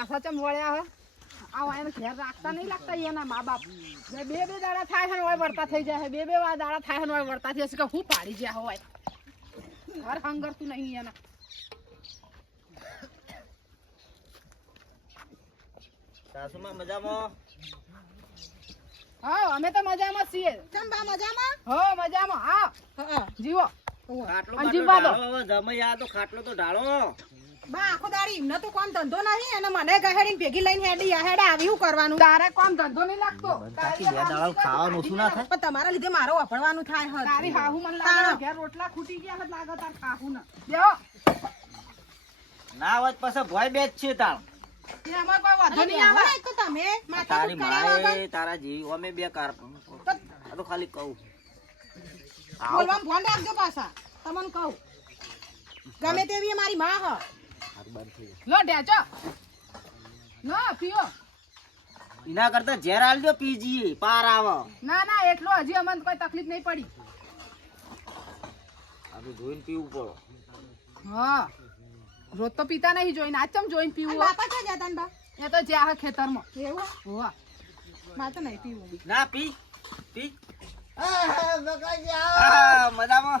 પાછા ચમ વળ્યા હે? આ એને ઘેર રાખતા નહીં લાગતા એના મા બાપ બે બે દાડા થાય છે હોય ઓય વળતા થઈ જાય બે બે વાર દાડા થાય ઓય વળતા થઈ જશે કે હું પાડી જ્યા હોય ઘર હંગરતું નહીં એના. સાસુમાં મજામાં? હા અમે તો મજામાં છીએ. મજામાં? હો મજામાં. હા. હા જીવો. ખાટલો. ઢાળો તો ખાટલો તો ઢાળો. બા આખો દાડી એમને તો કોમ ધંધો નહીં અને મને ગહેડીને ભેગી લઈને હેડી આ આવી શું કરવાનું? તારે કોમ ધંધો નહીં લાગતો. બાકી બે દાડા ખાવાનું ઓછું ના થાય. પણ તમારા લીધે મારો વફડવાનું થાય હદ. તારી હાહુ મને લાગે ઘેર રોટલા ખૂટી ગયા હત લાગે તાર હાહુ ને બેહો. ના હોય પછી ભોય બે છે તાર. એ અમાર કોઈ વાંધો નહીં આવે. બેહો ને તો તમે માથા તારી કર્યા તારા જેવી અમે બે કાર તો ખાલી કહું. બોલવા ફોન રાખજો પાછા. તમને કહું. ગમે તેવી મારી માં હ. બંધ થઈ. લો ડેચો. લો પીઓ. એના કરતા ઝેર આલજો પીજી પાર આવો. ના ના એટલો હજી અમને કોઈ તકલીફ નહીં પડી. આપણે જોઈને પીવું પડો. હા. રોજ તો પીતા નહીં જોઈને. આજ ચમ જોઈને પીવું બાપા ક્યાં જતા ને બા? એ તો જ્યાં હે ખેતરમાં. એવું? હોવા. માં તો નહીં પીવું. ના પી. પી. મજામાં?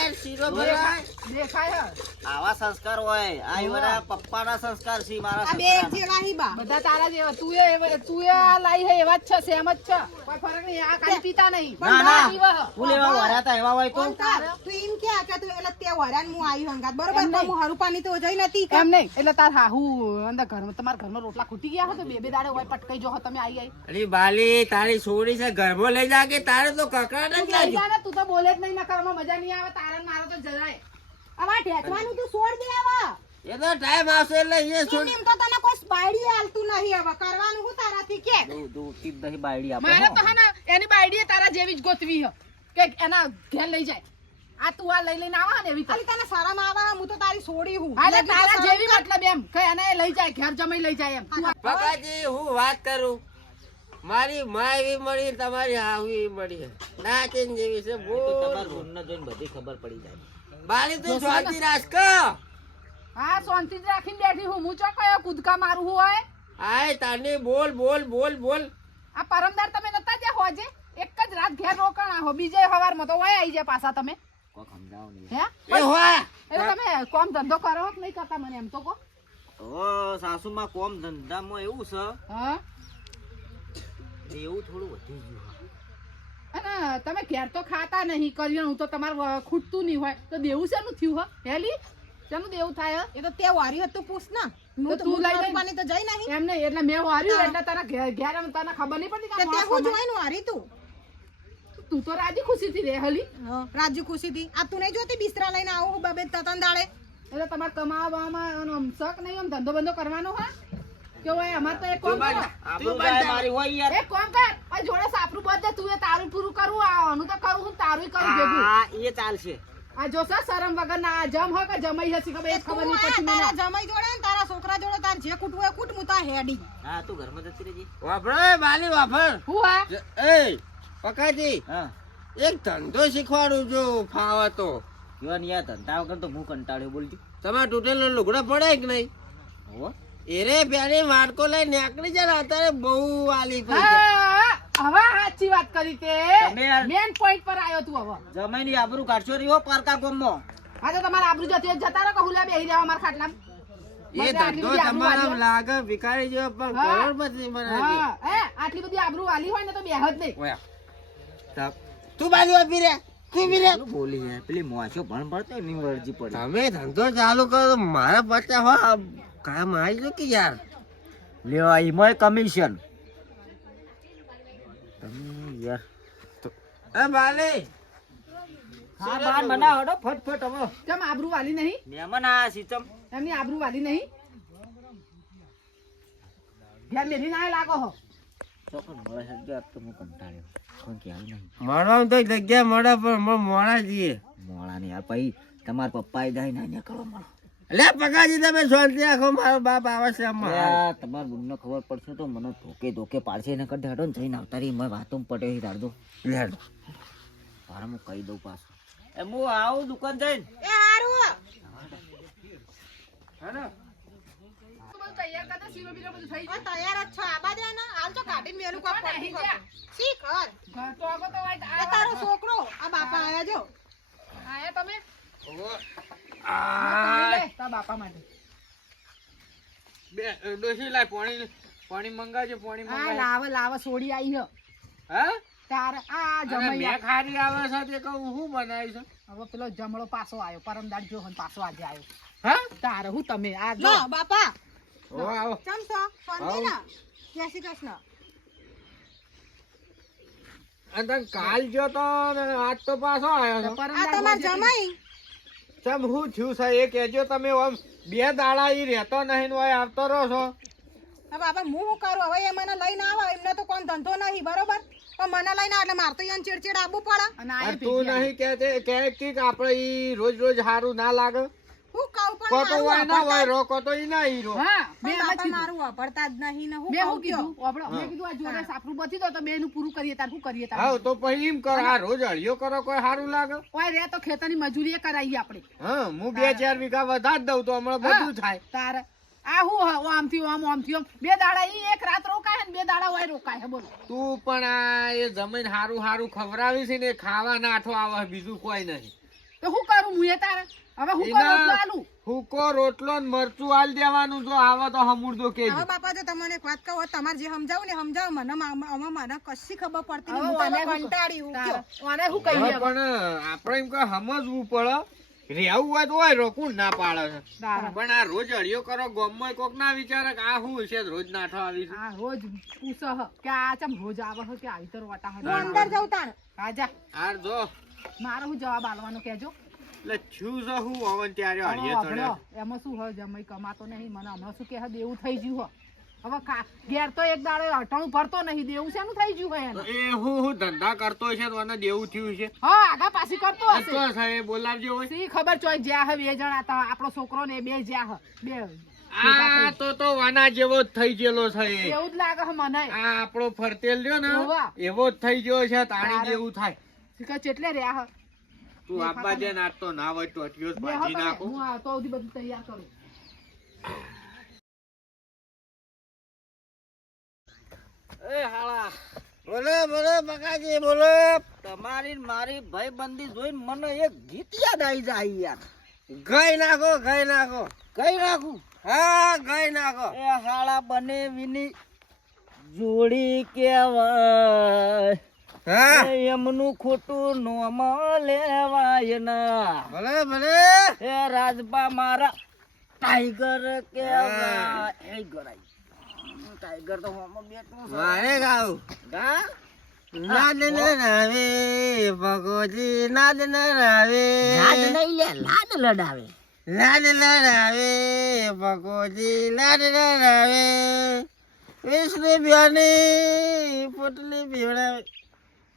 શીરો બનાય દેખાય આવા સંસ્કાર હોય. આ એવાના પપ્પાના સંસ્કાર છે મારા બે એક જેવા હી બા બધા તારા જેવા. તું એ તું એ લાઈ હે એવા જ છે સેમ જ છે. કોઈ ફરક નહીં આ કાંઈ પીતા નહીં. ના ના. પીવા હે. વરાતા એવા હોય તો. તાર? તું એમ કે કે તું એટલે તે વરાન હું આવ્યું હંગાત બરોબર તો હરુપાની તો જઈ નથી. એમ નહીં. એટલે તાર હાહુ અંદર ઘરમાં તમારા ઘરમાં રોટલા ખૂટી ગયા હતો તો બે બે દાડે હોય પટકાઈ જો તમે આવી આવી અરે બાલી તારી છોડી છે ઘરમાં લઈ જા કે તારે તો કકડા તું તું તો બોલે જ નહીં ના ઘરમાં મજા નહીં આવે તારે મારે તો જરાય. આવા ઢેચવાનું તું છોડ દે હવે. એ તો ટાઈમ આવશે એટલે એ છોડ ટીમ તો તને કોઈ બાયડી આલતું નહીં હવે. કરવાનું હું તારાથી કે? દૂ દૂ ટીપ દહી બાયડી આપો. મારે તો હના એની બાયડી તારા જેવી જ ગોતવી હ. કે એના ઘેર લઈ જાય. આ તું આ લઈ લઈને આવા ને એવી ખાલી તને સારા માં આવા હું તો તારી છોડી હું. હા, તારા જેવી મતલબ એમ કે એને લઈ જાય ઘેર જમાઈ લઈ જાય એમ. બકાજી હું વાત કરું. મારી માં એવી મળી તમારી હાહુ મળી. નાચીન જેવી છે તો તમારા જોઈને બધી ખબર પડી જાય. બાળી તું શાંતિ રાખ કો. હા શાંતિ જ રાખીને બેઠી હું. હું ચો કયો કૂદકા મારું હોય? આય તાની બોલ બોલ બોલ બોલ. આ પરમદાર તમે નતા જે હોજે? એક જ રાત ઘેર રોકાણા હો બીજે હવારમાં તો વયા આવી જાય પાછા તમે. કોક સમજાવો નહીં. હે? એ હોવા એટલે તમે કોમ ધંધો કરો કે નહીં કરતા મને એમ તો કો ઓ સાસુમાં કોમ ધંધામાં એવું છે. હા? એવું થોડું વધી ગયું અને તમે ઘેર તો ખાતા નહીં કર્યું હું તો તમારે ખૂટતું નહીં હોય. તો દેવું શેનું થયું હો? હેલી શેનું દેવું થાય એ તો તે વાર્યું હતું પૂછ ના. હું તો તું લઈ. તો જઈ નહીં. એમ એટલે મેં વાર્યું એટલે તારા ઘેર ઘેર તને ખબર નહીં પડતી કે તે હું માણસ વારી તું. તું તો રાજી ખુશીથી રે હલી. રાજુ ખુશી થી આ તું નહીં જોતી બિસ્તરા લઈને આવું હું તતન દાડે? એટલે તમારે કમાવામાં શક નહીં આમ ધંધો બંધો કરવાનો હા? કે હોય અમાર તો એક કોમ કર તું જાય મારી હોય યાર. એક કોમ કર. આ જોડે સાપરું બધે તું એ તારું પૂરું કરું આ આનું તો કરું હું તારું કરું ભેગું. હા એ ચાલશે. આ જો સર શરમ વગર ના આ જમ હો કે જમાઈ હસી ખબર એ ખબર નહીં તારા મને. જમાઈ જોડે ને તારા છોકરા જોડે તાર જે કૂટવું હોય કૂટ મુતા હેડી. હા તું ઘરમાં જતી રહેજે. વાફળ એ બાલી વાફળ હું આ એ પકાજી હા. એક ધંધો શીખવાડું જો ફાવે તો. યોન યાર ધંધા વગર તો હું કંટાળ્યો બોલજો. તમારે તૂટેલો લુગડો પડે કે નહીં? હોવો એરે પેલી વાટકો લઈ નીકળી જાય અત્યારે બહુ વાલી પડી હવે સાચી વાત કરી તે. મેન પોઈન્ટ પર આવ્યો તું હવે. જમાઈની આબરૂ કાઢશો રહ્યો પારકા ગોમમાં. હા તો તમારે આબરૂ જતી જતા રહો કે હુલા બેહી રહેવા અમાર ખાટલામાં? એ ધંધો તમારા લાગે ભિખારી જેવો પણ. કરોડપતિ. બનાવી હે આટલી બધી આબરૂ વાલી હોય ને તો બેહત નહીં. તું બાજુ આપી રે બોલી પેલી મોસો ભણ પડતો એની પડે. તમે ધંધો ચાલુ કરો મારા પચાસ હો કામ આવી જો કે યાર? લેવા એમાં કમિશન તમે યાર. એ બાલે હા બાર મના હડો ફટફટ હવે. કેમ આબરૂ વાલી નહીં? મહેમાન આ સિસ્ટમ એમની આબરૂ વાલી નહીં? ઘેર મેલી ના લાગો હો. મળવાનું તો જગ્યા મળે પણ મોડા જઈએ મોળા ને યાર પછી તમારા પપ્પા જાય ના કરો મળો. લે પકાજી તમે શાંતિ રાખો મારો બાપ આવે છે. અલ્યા, તમાર બુનને ખબર પડશે તો મને ધોકે ધોકે પાડશે એને કડે હટો ને જઈને આવતા રહી મેં વાતો પડે દાડો લે હેડો. તારે હું કહી દઉં પાછું. એ હું આવું દુકાન જઈને. એ હારું બધું તૈયાર કરતા શીરો બીરો બધું થઈ ગયું. તૈયાર જ છો. આબા દે ને હાલ તો કાઢી મેલું કાપ નહીં જા? શી કર તો આગો તો આ તારો છોકરો. આ બાપા આયા જો. આયા તમે? આ, બાપા માટે. બે ડોશી લાય પાણી પાણી મંગાવજો પાણી મંગાવ લાવ લાવ સોડી આવી હે. હા? તાર આ અને જમૈયા ખારી આવે છે તે કહું હું બનાવી છે? હવે પેલો જમણો પાછો આવ્યો પરમદાડ જો હન પાછો આજે આવ્યો હા? તારે હું તમે આ જો. બાપા. ઓ આવો. ચમ છો? શાંતિ ને જય શ્રી કૃષ્ણ. અને કાલ જો તો આજ તો પાછો આવ્યો છો. આ તમાર જમાઈ? ચમ હું છું છે એ કહેજો તમે આમ બે દાડા ઈ રહેતો નહીં હોય આવતો રહો છો. હવે બાપા હું શું કરું? હવે એ મને લઈને આવે. એમને તો કોણ ધંધો નહીં બરોબર? પણ મને લઈને આવે એટલે મારે તો અહીંયા ચીડચીડ આવવું પડે. તું નહીં કે કહે કે આપણે ઈ રોજ રોજ સારું ના લાગે. હું કહું પણ તો મારું ના હોય રો કો ઈ ના હીરો. હા જ- મેં પણ આમ જ બાપા કીધું મારું વાપરતા જ નહીં ને હું કહું કીધું વાપરો. મેં કીધું આ જોડે સાપરું બચી દો તો બે નું પૂરું કરીએ તાર શું કરીએ તાર? હા તો પછી એમ કરો આ રોજ હળિયો કરો કોઈ સારું લાગે? ઓય રે તો ખેતરની મજૂરી કરાવી આપણે. હા હું બે ચાર વીઘા વધા દઉં તો હમણાં બધું થાય. તારે. આ હું હ આમથી આમ આમથી આમ બે દાડા ઈ એક રાત રોકાય ને બે દાડા હોય રોકાય હે બોલો. તું પણ આ એ જમીન હારું હારું ખવડાવી છે ને ખાવા નાઠો આવે બીજું કોઈ નહીં. તો શું કરું હું એ તારે? હવે હું રોટલો આલું. હુકો રોટલો ને મરચું આલ દેવાનું જો આવો તો હમુરદો કે હવે બાપા જો તમને એક વાત કહું તમારે જે સમજાવું ને સમજાવ. મને અમે મને કશી ખબર પડતી નહીં હું તને કંટાળી હું કહીએ હવે હવે? પણ આપણે એમ કે સમજવું પડે. રહેવું હોય તો હોય રોકું ના પાડે છે. પણ આ રોજ હળિયો કરો ગોમમાં કોક ના વિચારે કે આ શું છે રોજ નાઠો આવી છે. આ રોજ પૂછે કે આ ચમ રોજ આવે હ કે આવી તો વાટા હું. અંદર જાઉં તાણ. રાજા હાર જો. મારો હું જવાબ આલવાનો કેજો એટલે છું છે હું હવન ત્યારે હળિયે ચડ્યો એમાં શું હોય જમાઈ કમાતો નહીં મને હમણાં શું કે હે દેવું થઈ ગયું હો. હવે ઘેર તો એક દાડો અટાણું ભરતો નહીં દેવું શેનું થઈ ગયું હોય એને? એ હું હું ધંધા કરતો છે તો મને દેવું થયું છે. હા આગા પાછી કરતો હશે. તો સાહેબ બોલાવજો હોય સી ખબર ચોય જ્યાં હે બે જણા હતા આપણો છોકરો ને બે જ્યાં હે. બે આ તો તો વાના જેવો જ થઈ ગયેલો છે એવું જ લાગે મને. આ આપણો ફરતેલ રહ્યો ને એવો જ થઈ ગયો છે તાણી. જેવું થાય. કે ચેટલે રહ્યા હે? તું આપવા દે ને આજ તો ના હોય તો અઠિયો ભાજી. નાખું. હું આ તો બધું તૈયાર કરું. એ હાળા. બોલો બોલો બકાજી બોલો. તમારી ને મારી ભાઈબંધી જોઈને મને એક ગીત યાદ આવી જાય યાર. ગઈ નાખો ગઈ નાખો. ગઈ નાખું? હા ગઈ નાખો. એ હાળા બને વિની જોડી કેવાય એમનું ખોટું નોમ લેવાય ના ભલે ભલે. એ રાજબા મારા ટાઈગર કેવાય એ ટાઈગર તો હોમાં બેઠું ગા ન રાવે ભગોજી નાદ ન રાવે લાદ નહીં લે લડાવે. લાડ લડાવે ભગોજી લાડ લડાવે વિષ્ણુ બ્યાની પોટલી પીવડાવે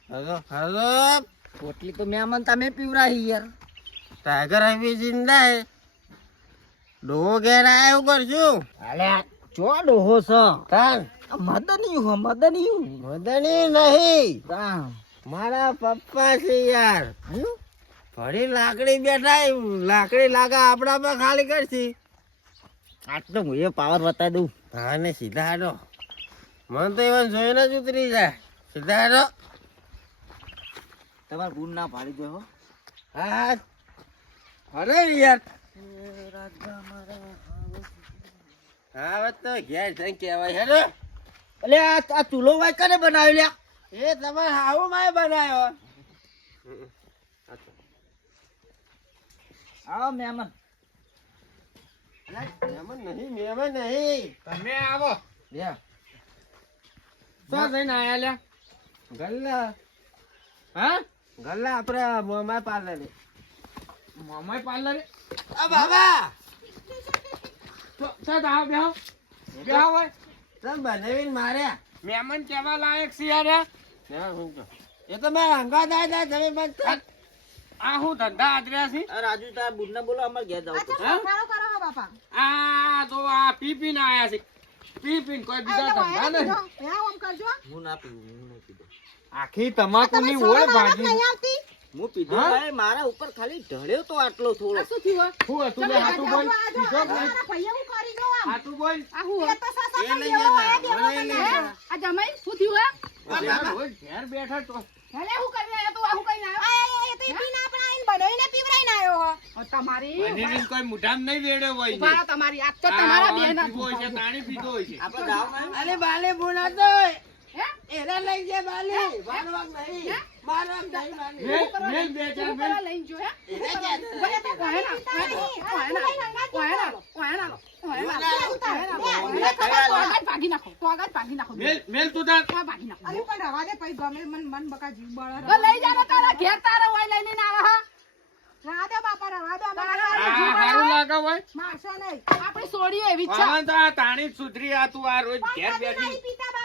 હલો હલો. પોટલી તો મહેમાન તમે પીવરાહી યાર. ટાઈગર આવી જિંદા હે ડોહો ઘેર આવ્યો કરશું અલે જો ડોહો છો. તાન. મદની હું મદની મદની નહીં. મારા પપ્પા છે યાર? ફરી લાકડી બેઠા હે. લાકડી લાગા આપણા પણ ખાલી કરશી. આજ તો હું એ પાવર બતા દઉં. હા ને સીધા હાડો મને તો એવા જોઈને જ ઉતરી જાય. સીધા હાડો તમારે ગુણ ના પાડી દો હા. અરે યાર. હા તો ઘેર જઈને કહેવાય આ આ ચૂલો કને બનાવ્યો લ્યા? એ તમારે માય બનાવ્યો. આવો મહેમાન. મહેમાન નહીં મહેમાન નહીં. તમે આવો. લ્યા. તો જઈને આયા લ્યા? ગલ્લા. હા? ગલ્લા આપણે મોમાય પાર્લરે મોમાય પાર્લરે આ બાબા! તો તો આવ બેહો બેહો હોય. તમ બનાવીને માર્યા. મહેમાન કેવા લાયક છે યાર? હું તો- એ તો મારા આવ્યા હતા, તમે બસ આ હું ધંધા આદર્યા છે? રાજુ તાર બુનને બોલો અમાર ઘેર જાવ કરો હો બાપા. આ તો આ પી પીને આયા છે. પી પીને કોઈ બીજા ધંધા નહીં હું ના પીવું આખી તમે તમાકુની ઓળ ભાજી. હું પીધો ભાઈ મારા ઉપર ખાલી ઢળ્યો તો આટલો થોડો. આ શું થયું હું? હતું લે હાટુ બોલ. પીધો ભાઈ હું કરી દો આમ. હાટુ બોલ. આ હું એ તો સાસા એ લઈ. જતા. આ જમાઈ શું થયું ઘેર બેઠા તો. હેલે હું કરીને આયો તું આ હું કઈ ના આ, એ, એ તો પીના આપણા આઈને બનાવીને પીવરાઈને આવ્યો હો. તમારી બનેલી કોઈ મુઠામ નહીં વેડ્યો હોય છે. તમારી આ તો તમારા બેના પીવો હોય છે તાણી પીધો હોય છે. આપણે જાવ અરે બાલે બોલાતો હે એને લઈ જે બાલે મારવાક નહીં. મારામ નહીં બાલે મે બે ચાર મેલ લઈને જો હે? એને કે છે? ઊભા રહો, ઓય ના, કહે ના, કહે ના, કહે ના, સુધરી ના, તું આ રોજ ઓય ઓય તો આગળ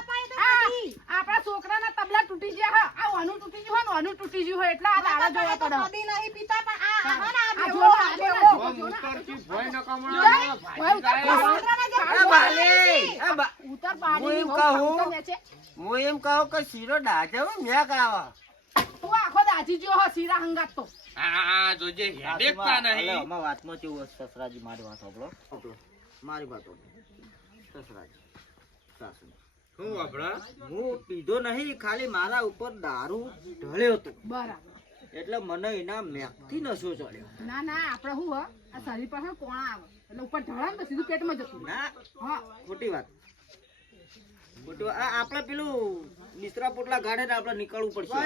હું એમ કહું કે શીરો હો મેક આવા તું આખો દાજી જો હો શીરા હંગાત. તો આ આ જોજે હેડેકતા અલે, નહીં. આમાં વાતમાં કેવું સસરાજી મારી વાત સાંભળો. સાંભળો. મારી વાત સસરાજી. સાસુ. હું વાપરા હું પીધો નહીં ખાલી મારા ઉપર દારૂ ઢળ્યો હતો. બરાબર. એટલે મને એના મેકથી નશો ચડ્યો. ના ના આપણે શું હા? આ શરીર પાસે કોણ આવે? એટલે ઉપર ઢળે ને તો સીધું પેટમાં જતું ના હા. ખોટી વાત. આપણે પેલું બિસ્તરા પોટલા ગાડે ને આપણે નીકળવું પડશે?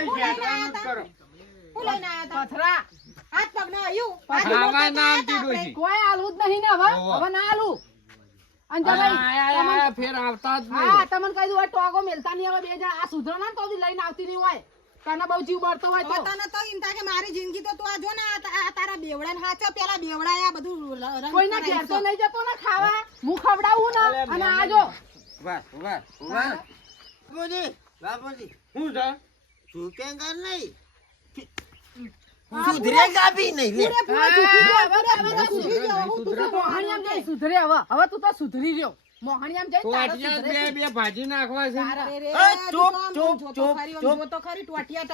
પથરા. હાથ પગ ના. કોઈ જ નહીં ને હવે. હવે ના આલું. ફેર આવતા જ હા તમને કહી દઉં ટોગો મેલતા નહીં. હવે બે જણા આ સુધરણા ને તો લઈને આવતી નહીં હોય. તને બહુ જીવ બળતો હોય તો. તને તો એમ કે મારી જિંદગી તો તું આ જો ને આ તારા બેવડા હાચા પેલા બેવડા આ બધું કોઈ ના ઘેર તો. નહીં જતો ને ખાવા. હું ખવડાવું ને અને. આ જો. વાહ સુધરી. રહ્યો. મોહણિયામ જઈ બે બે નાખવા છે? ખરી ટોટિયા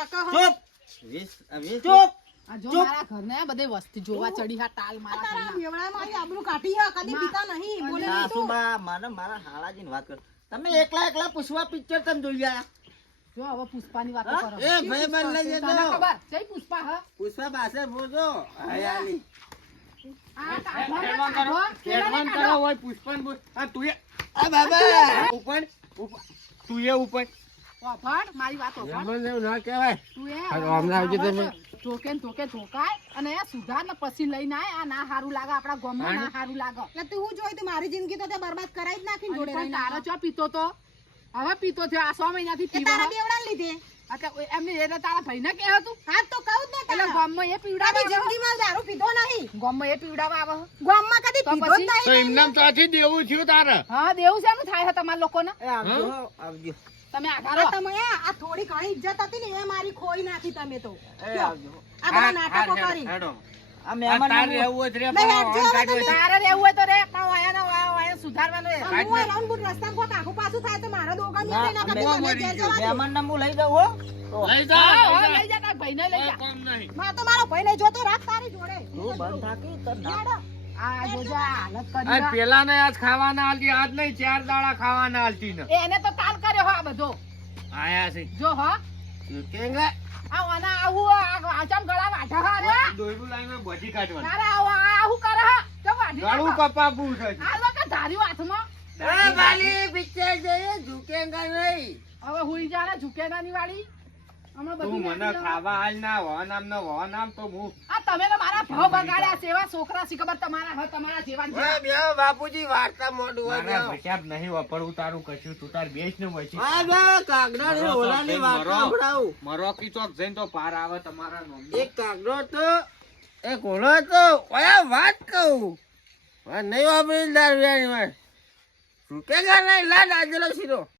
જો મારા ઘરને આ બધે વસ્તી જોવા ચડી હા ટાલ મારા તારા મેવડા મારી આબરૂ કાઢી હા કદી પીતા નહીં બોલે નહીં તું. સાસુબા મને મારા હાળાજી વાત કર. તમે એકલા એકલા પુષ્પા પિક્ચર તમે જોઈ આયા જો હવે પુષ્પાની વાત કરો. એ ભાઈ મન લઈ જજો તને ખબર? જઈ પુષ્પા હા? પુષ્પા પાસે બોજો હયાલી તું ઉપર તું ઉપર મારી જિંદગી તો બરબાદ કરાઈ જ નાખી તારો ચો પીતો તો? હવે પીતો છે આ સો મહિનાથી પીવા તારા બેવડા લીધે. એટલે એમને તારા ભાઈ ને કહેવા તું હા તો કઉ જ ને ગમ ગામમાં એ પીવડાવે જિંદગીમાં દારૂ પીધો નહીં. ગમ એ પીવડાવા આવે ગામમાં કદી પીધો નહીં તો એમને તો આથી દેવું થયું તારે. હા દેવું છે એમ થાય છે તમારા લોકોને? આવજો આવજો. તમે આઘારો તમે આ થોડી ઘણી ઇજ્જત હતી ને એ મારી ખોઈ નાખી તમે તો. આ બધા નાટકો કરી. ના મારા દોગા મેં લઈને ના, કદી અમે મને ઘેર જવા દે. મહેમાન ને લઈ જાઉં હો. તો લઈ જા હા, હા, લઈ લઈ જા તારા ભાઈને લઈ જા જા. કોમ નહીં. માં તો મારો ભાઈ નહીં જોતો રાખ તારી જોડે. પેલા ને આજ ખાવાના હાલતી આજ નહીં ચાર દાડા ખાવાના હાલતી ને એને તો તાલ કર્યો હો બધો. આયા છે. જો હો. કેંગા આ આવું આચમ ગળા વાઢા હા. રે દોઈબુ લાઈને બજી કાઢવા અરે આવો આવું કરે હા. તો વાઢી ગળું કપા પૂ છે. આ વખત ધાર્યું હાથમાં. એ વાલી પિક્ચર જોઈએ ઝુકેંગા નહીં. હવે હુઈ જાને ઝુકેંગા ની વાળી. મને પાર આવે તમારા નો કાગડો તો એક ઓલો તો ઓયા વાત કહું. નહીં વાપરી દાર વ્યાની વાત